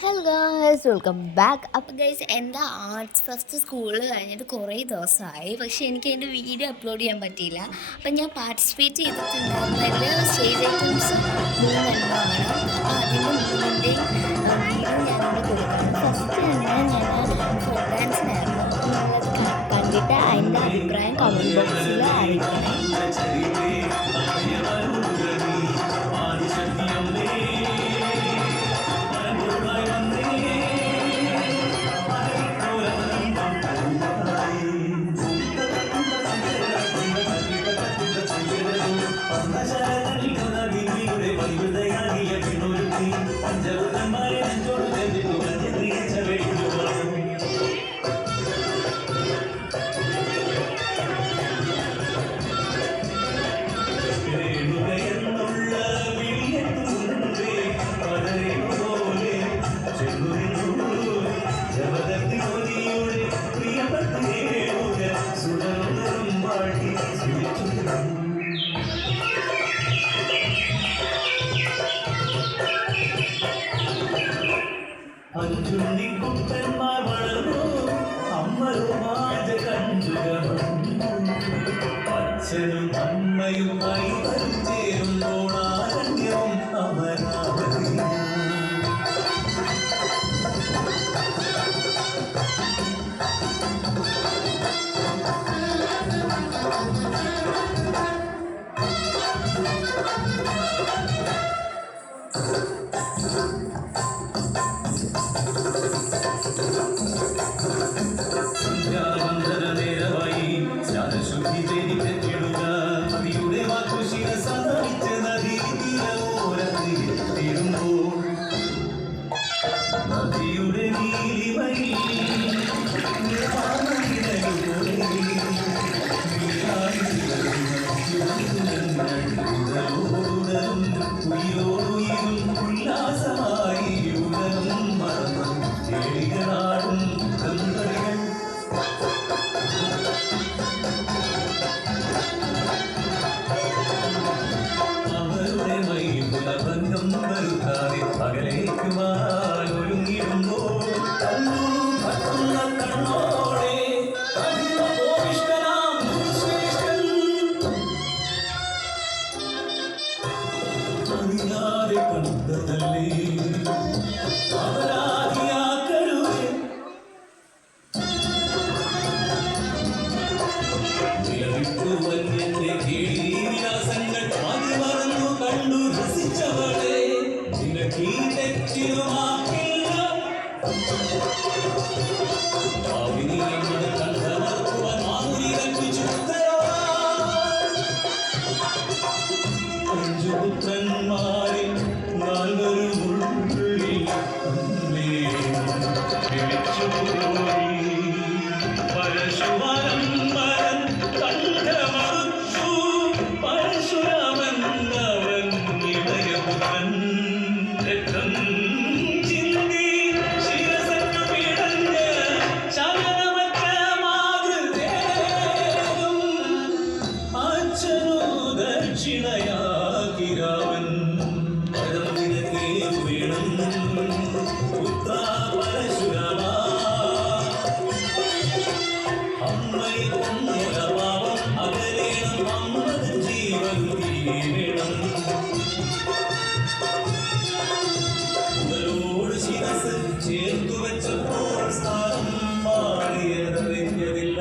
Hello guys, welcome back. അപ്പോൾ guys, എൻ്റെ arts first സ്കൂളിൽ കഴിഞ്ഞിട്ട് കുറേ ദിവസമായി. പക്ഷേ എനിക്ക് അതിൻ്റെ വീഡിയോ അപ്ലോഡ് ചെയ്യാൻ പറ്റിയില്ല. അപ്പം ഞാൻ പാർട്ടിസിപ്പേറ്റ് ചെയ്തിട്ടുണ്ടായിരുന്നതിൽ സ്റ്റേജ് ഐറ്റംസ് 3 എണ്ണമാണ്. അപ്പോൾ അതിൻ്റെ 3ൻ്റെയും വീഡിയോ ഞാനിവിടെ കൊടുക്കണം. ഫസ്റ്റ് തന്നെ ഞാൻ ഫോക്ക് ഡാൻസിനായിരുന്നു. അപ്പോൾ നിങ്ങളത് കണ്ടിട്ട് അതിൻ്റെ അഭിപ്രായം കമൻറ്റ് ബോക്സിൽ അറിയിക്കണേ. കുട്ടന്മാർ വളർന്നു അമ്മയുമാജ അച്ഛനും അമ്മയുമായി ചേരുമ്പോൾ ആരണ്യവും അമരാവതി. നദിയുടെ നീലിമയിൽ ഉല്ലാസമായി ഉടലും മറന്നും ചെടികളാടും കന്തളികൾ. അവരുടെ മൈപുലഭംഗം വരുത്താതെ പകലേക്കുവാൻ ഒരുങ്ങിടുമ്പോൾ കണ്ണോടെ അറിയാതെ കണ്ടതല്ലേ അപരാധിയാക്കരുതേ. നിലവിട്ടു വന്യന്റെ കീഴിലാസങ്ങൾ ആദ്യ മറന്നു കണ്ടു രസിച്ചവളെ നിനക്കീ തെറ്റിനുമാക്കില്ല. ഭാവിനിയങ്ങളുടെ കണ്ടവർക്കുവാൻ മാമുരി കൽപ്പിച്ചു അഞ്ചു പുത്രന്മാരിൽ 4 ഉള്ളിൽ അമ്മേ വിളിച്ചുപോയി. പരശുവരം മരൻ കണ്ഠമറുച്ചു പരശുരാമന്നവൻ ഇളയപുത്രൻ രക്തം ചിന്തി ശിരസറ്റു പിടഞ്ഞ് ചലനമറ്റ മാതൃദേഹം അച്ഛനു ദക്ഷിണയാക്കി രാമൻ. പദം നിനക്കേ വേണം പുത്ര പരശുരാമ. അമ്മയെ കൊന്നൊരപാപം അകലേണം അമ്മതൻ ജീവൻ തിരികെ വേണം. ഉടലോട് ശിരസ് ചേർത്തു വെച്ചപ്പോൾ സ്ഥാനം മാറിയതറിഞ്ഞതില്ല.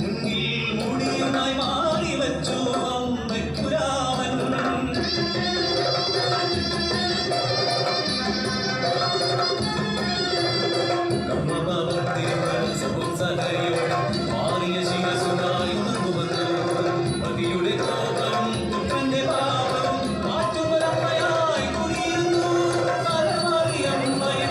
മുന്നിൽ മുടിയുമായി മാറി വെച്ചു അമ്മയ്ക്കു രാമൻ. മാറിയ ശിരസുമായി ഉണർന്നുവന്നു പതിയുടെ കോപം കുട്ടന്റെ പാപം മാറ്റുമൊരമ്മയായി കുടിയിരുന്നു. അമ്മയെ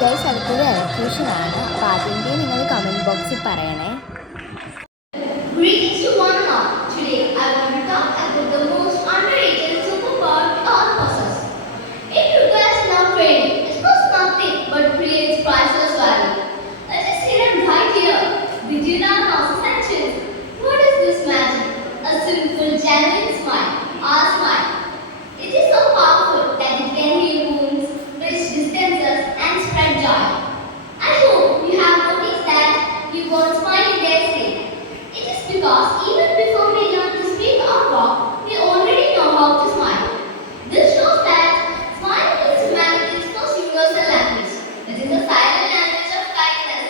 ഗൈസ് അടുത്തത് എലക്യൂഷനാണ്. അപ്പോൾ അതിൻ്റെ നിങ്ങൾ കമൻറ്റ് ബോക്സിൽ പറയണേ. Greetings to one and all. Today I want to talk about the most underrated superpower we all possess. It requires no training. It costs nothing but creates priceless value. Let us sit and right here between our noses and chins. What is this magic? A simple, genuine smile. Our smile. It is so powerful that it can heal wounds, bridge distances, and spread joy. I hope you have noticed that you won't smile in their sleep. It is because even before we learn to speak or walk, we already know how to smile. This shows that smiling is humanity's most universal language. It is the silent language of kindness.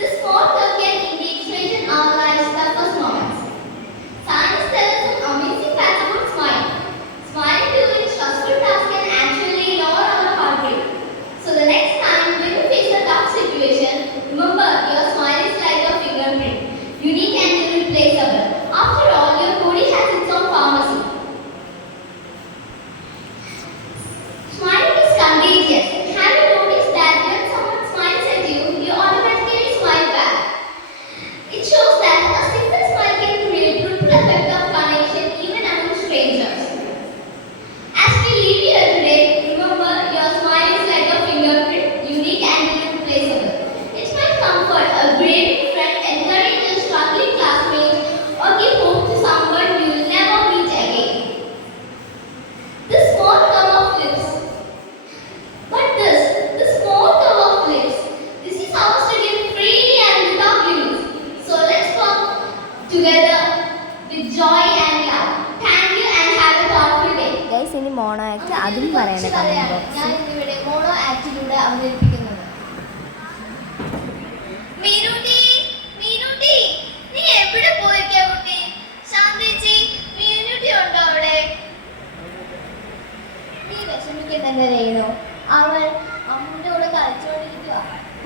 This small token indeed strengthens our lives' toughest moments. Science tells us an amazing fact about smile. Smiling during stressful tasks can actually lower our heart rate. So the next time when you face a tough situation, remember your smile is like a fingerprint. Unique and irreplaceable. After all, your body has its own pharmacy. Smiling is contagious. Have you noticed that when someone smiles at you, you automatically smile back? It shows that a simple smile can create ripple effect of connection even among strangers. As we leave here today, remember your smile is like a fingerprint, unique and irreplaceable. It might comfort a grieving friend, encourage a struggling classmate, or give hope to someone you will never meet again. This small curve of lips, this small curve of lips, this is ours to give freely and without limits. So let's come together with joy and love. Thank you and have a thoughtful day. Guys ഇനി mono act അതും പറയണേ comment ബോക്സിൽ. ഞാൻ ഇന്നിവിടെ mono ആക്ടിലൂടെ അവതരിപ്പിക്കുന്നത്. മീനൂട്ടി, മീനൂട്ടി, നീ എവിടെ പോയിരിക്കാ കുട്ടി? ശാന്തേച്ചി, മീനൂട്ടി ഉണ്ടോ അവിടെ? നീ വിഷമിക്കുന്നുണ്ട് രേണു. അവൾ അമ്മയുടെ കൂടെ കളിച്ചുകൊണ്ടിരിക്കുക.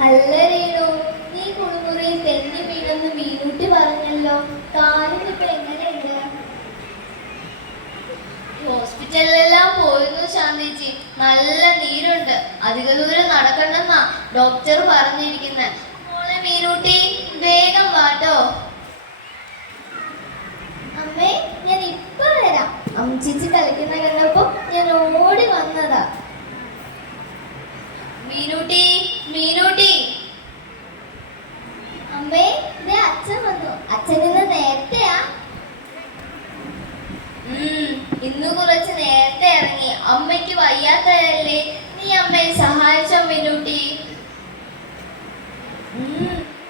അല്ല രേണു, നീ കുളിമുറിയിൽ തെന്നി വീണെന്ന് മീനൂട്ടി പറഞ്ഞല്ലോ. കാലിന് ഇപ്പൊ എങ്ങനെയുണ്ട്? ഹോസ്പിറ്റലിലെല്ലാം പോയിരുന്നു ശാന്തേച്ചി. നല്ല നീരുണ്ട്. അധിക ദൂരം നടക്കണ്ടെന്നാ ഡോക്ടർ പറഞ്ഞിരിക്കുന്നത്. മോളെ മീനൂട്ടി, വേഗം വാട്ടോ. അമ്മേ, ഞാൻ ഇപ്പൊ വരാം. അമ്മച്ചേച്ചി കളിക്കുന്ന കണ്ടപ്പോ ഞാൻ ഓടി വന്നതാ. മീനൂട്ടി, മീനൂട്ടി. അമ്മേ, ദേ അച്ഛൻ വന്നു. അച്ഛൻ ഇന്ന് നേരത്തെയാ? ഇന്ന് കുറച്ച് നേരത്തെ ഇറങ്ങി. അമ്മയ്ക്ക് വയ്യാത്തതല്ലേ? നീ അമ്മയെ സഹായിച്ചോ മീനൂട്ടി?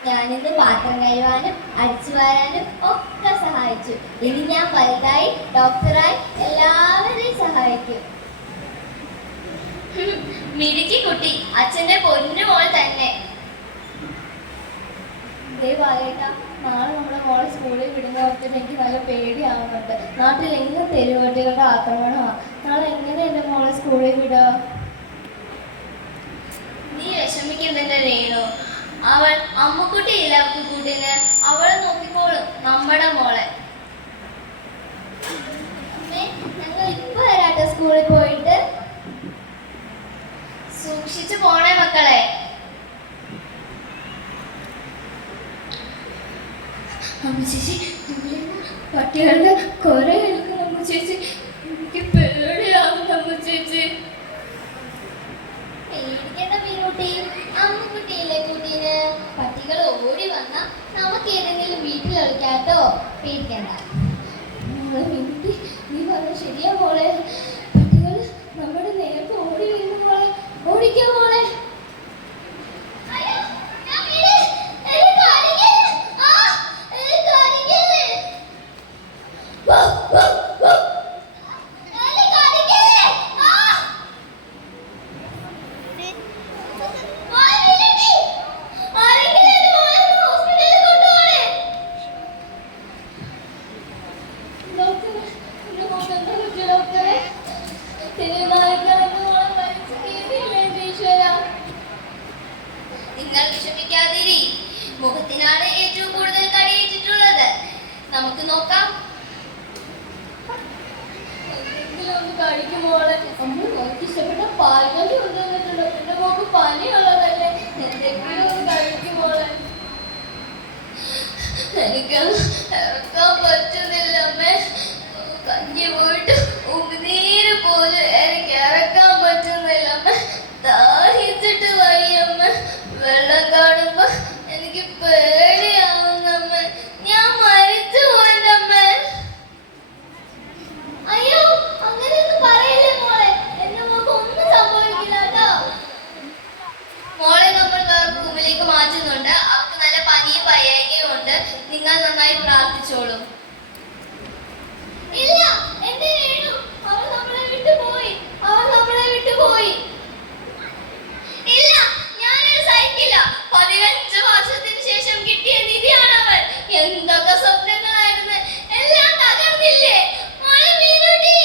ഞാനിന്ന് പാത്രം കഴുകാനും അടിച്ചു വാരാനും ഒക്കെ സഹായിച്ചു. ഇനി ഞാൻ വലുതായി ഡോക്ടറായി എല്ലാവരെയും സഹായിക്കും. മിടുക്കി കുട്ടി, അച്ഛന്റെ പൊന്നു മോൾ തന്നെ. ബാലേട്ടാ, നാളെ നമ്മുടെ മോളെ സ്കൂളിൽ വിടുന്ന ഓർത്തിട്ട് എനിക്ക് നല്ല പേടിയാവുന്നുണ്ട്. നാട്ടിൽ എങ്ങനെ തെരുവട്ടികളുടെ ആക്രമണമാണ്. നാളെ എങ്ങനെ എൻ്റെ മോളെ സ്കൂളിൽ വിടുക? നീ വിഷമിക്കുന്നുണ്ട് രേണു. അവൾ അമ്മുക്കുട്ടിയില്ല കൂട്ടിന്. അവളെ നോക്കിക്കോളും നമ്മുടെ മോളെ. അമ്മേ, ഞങ്ങൾ ഇപ്പൊ വരാട്ടെ സ്കൂളിൽ പോയിട്ട്. സൂക്ഷിച്ചു പോണേ മക്കളെ. അമ്മച്ചേച്ചി, പട്ടികളുടെ കുര കേൾക്കുന്നു അമ്മച്ചേച്ചി. എനിക്ക് പേടിയാവുന്നു അമ്മച്ചേച്ചി. പേടിക്കേണ്ട മീനൂട്ടി, അമ്മുക്കുട്ടിയില്ലേ കൂട്ടീന്. പട്ടികൾ ഓടി വന്നാ നമുക്ക് ഏതെങ്കിലും വീട്ടിൽ കളിക്കാട്ടോ. പേടിക്കണ്ട മീനൂട്ടി. നീ പറഞ്ഞ ശരിയാ മോളെ. പട്ടികൾ നമ്മുടെ നേരത്തെ ഓടി വരുന്നു മോളെ. ഓടിക്കോ മോളെ. നിങ്ങൾ വിഷമിക്കാതിരി. മുഖത്തിനാണ് ഏറ്റവും കൂടുതൽ കടിയേറ്റിട്ടുള്ളത്. നമുക്ക് നോക്കാം. എന്തെങ്കിലും കഴിക്കുമോളെ. നമ്മൾ മോൾക്ക് ഇഷ്ടപ്പെട്ട പാൽക്കടി കൊണ്ടുവന്നിട്ടുണ്ടോ? എന്റെ മോക്ക് പനിയുള്ളതല്ലേ? ഉണ്ട്. അവർക്ക് നല്ല പനിയും വയ്യായ്കയും ഉണ്ട്. നിങ്ങൾ നന്നായി പ്രാർത്ഥിച്ചോളൂ. ഇല്ല, എന്റെ രേണു, അവർ നമ്മളെ വിട്ടുപോയി. ഇല്ല, ഞാനത് സഹിക്കില്ല. 15 വർഷത്തിന് ശേഷം കിട്ടിയ നിധിയാണ് അവൾ. എന്തൊക്കെ സ്വപ്നങ്ങളായിരുന്നു, എല്ലാം തകർന്നില്ലേ മോളെ മീനുട്ടി.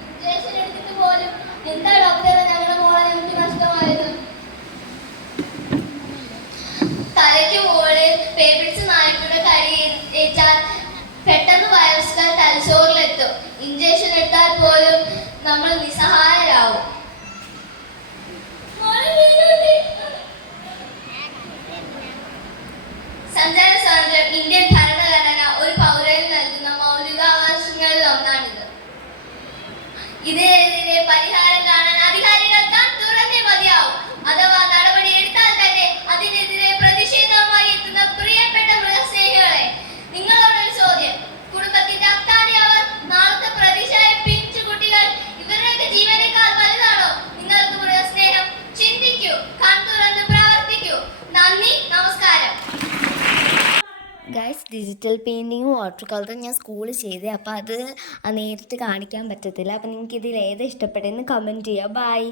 ഇഞ്ചക്ഷൻ എടുത്തിട്ട് പോലും എന്താ ഡോക്ടറെ ഞങ്ങളുടെ മോളെ ഞങ്ങൾക്ക് നഷ്ടമായത്? തലയ്ക്ക് മുകളിൽ പേപ്പിൾസ് നായ്ക്കളുടെ കടിയേറ്റാൽ പെട്ടെന്ന് വൈറസുകൾ തലച്ചോറിലെത്തും. ഇഞ്ചക്ഷൻ എടുത്താൽ പോലും നമ്മൾ നിസ്സഹായരാകും. സഞ്ചാര സ്വാതന്ത്ര്യം ഇന്ത്യൻ ഭരണഘടന ഒരു പൗരന് നൽകുന്ന മൗലികാവകാശങ്ങളിൽ ഒന്നാണിത്. ഇതിനെതിരെ പരിഹാരം കാണാൻ അധികാരികൾ താൻ തുറന്നേ മതിയാവും. അഥവാ നടപടി എടുത്താൽ തന്നെ അതിനെതിരെ പ്രതിഷേധവുമായി എത്തുന്ന പ്രിയപ്പെട്ട മൃഗസ്നേഹികളെ, നിങ്ങളോടൊരു ചോദ്യം. കുടുംബത്തിന്റെ അത്താണിയവർ, നാളത്തെ പ്രതിഷേധ പിഞ്ചു കുട്ടികൾ, ഇവരുടെയൊക്കെ ജീവനേക്കാൾ വലുതാണോ നിങ്ങൾക്ക് മൃഗസ്നേഹം? ചിന്തിക്കൂ, കൺതുറന്ന് പ്രവർത്തിക്കൂ. നന്ദി, നമസ്കാരം. ഗൈസ്, ഡിജിറ്റൽ പെയിൻറ്റിങ്ങും വാട്ടർ കളറും ഞാൻ സ്കൂളിൽ ചെയ്തേ. അപ്പോൾ അത് നേരിട്ട് കാണിക്കാൻ പറ്റത്തില്ല. അപ്പോൾ നിങ്ങൾക്ക് ഇതിൽ ഏതാ ഇഷ്ടപ്പെട്ടതെന്ന് കമൻറ്റ് ചെയ്യുക. ബൈ.